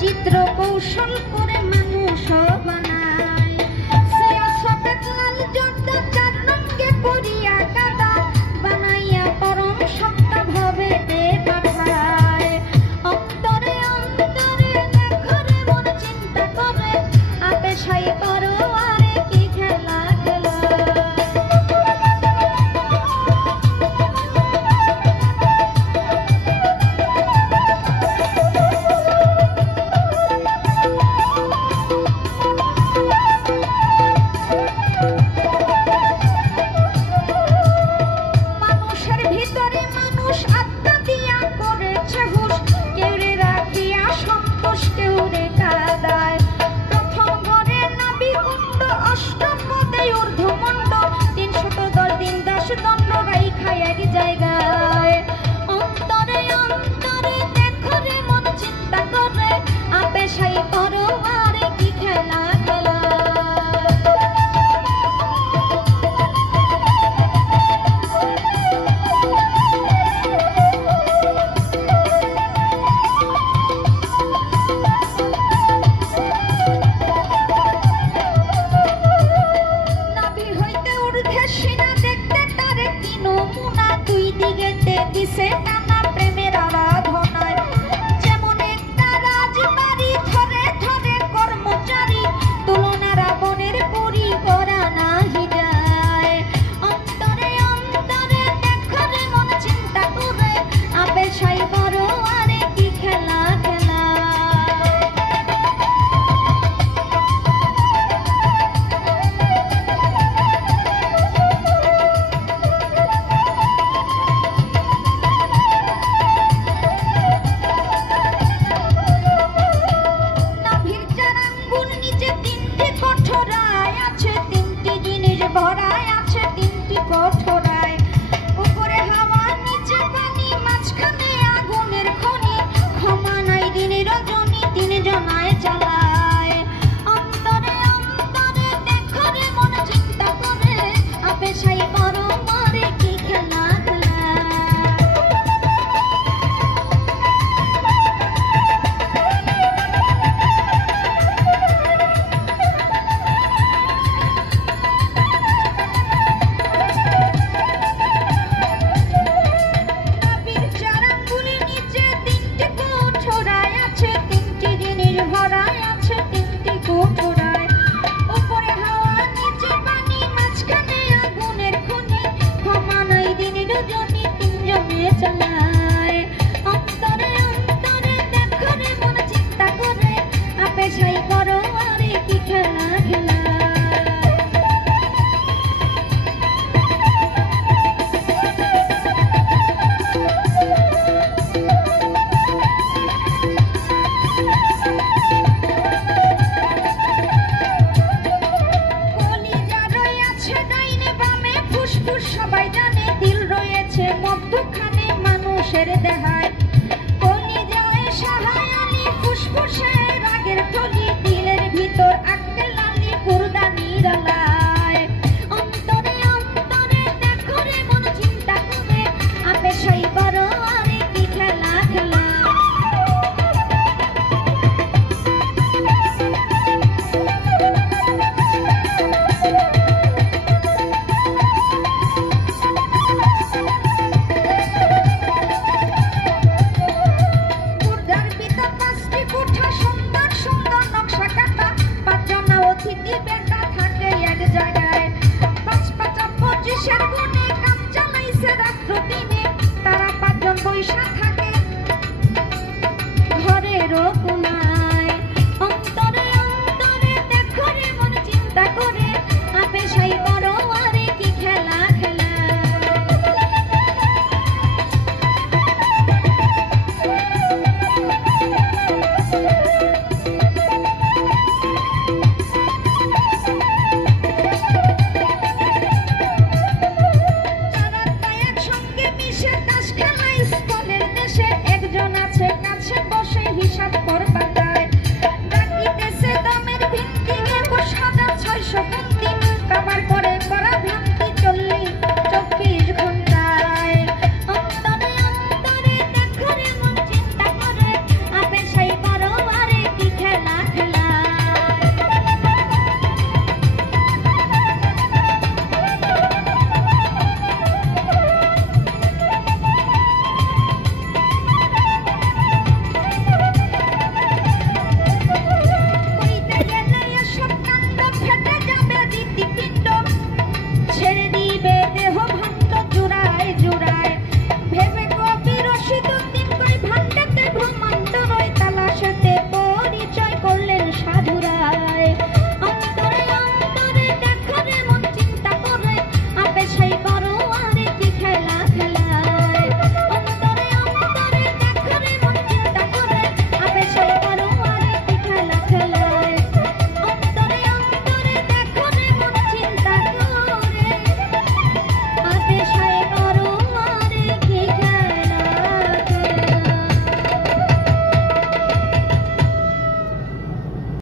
চিত্র কৌশল করে মানুষ বানায় সিয়া সফেদ লাল জর্দা চার রঙে করিয়া কাদা বানাইয়া পরম সত্য ভাবে দে পাঠায় অন্তরে অন্তরে দেখরে মন চিন্তা করে আপে সাই করো আরে কি খেলা খেলা দিছে টানা প্রেমের আরাধনায় যেমন একটা রাজবাড়ি ধরে ধরে কর্মচারী তুলনারা বনের পরি করা নাহি যায় অন্তরে অন্তরে দেখরে মন চিন্তা করে আপে সাই বড় আরে কি খেলা খেলা ভরায় আছে তিনটি কঠোরায় উপরে হাওয়া নিচে পানি মাঝখানে আগুনের খনি ক্ষমা নাই দিনের রজনী তিনজনায় চালায় অন্তরে অন্তরে দেখরে মন চিন্তা করে আপে সাই বড় মারে কি খেলা খেলা চালায় অন্তরে অন্তরে দেখরে মন চিন্তা করে আপে সাই করো আরে কি খেলা খেলা কলিজা রয়েছে ডাইনে বামে ফুসফুস সবাই জানে দিল রয়েছে মধ্যখানে মানুষের দেহায় কলিজায় সাহায় আলী ফুসফুসে রাগের থলি দিলের ভিতর আক্কে লালি কুরদা নিরালায় অন্তরে অন্তরে দেখরে মন চিন্তা করে আপে সাই বড় আরে কি খেলা খেলা তারা পাঁচজন বৈশা থাকে ঘরের কোনায় অন্তরে অন্তরে দেখরে মন চিন্তা করে আপে সাই বড় আরে কি খেলা খেলা হিসাব করবা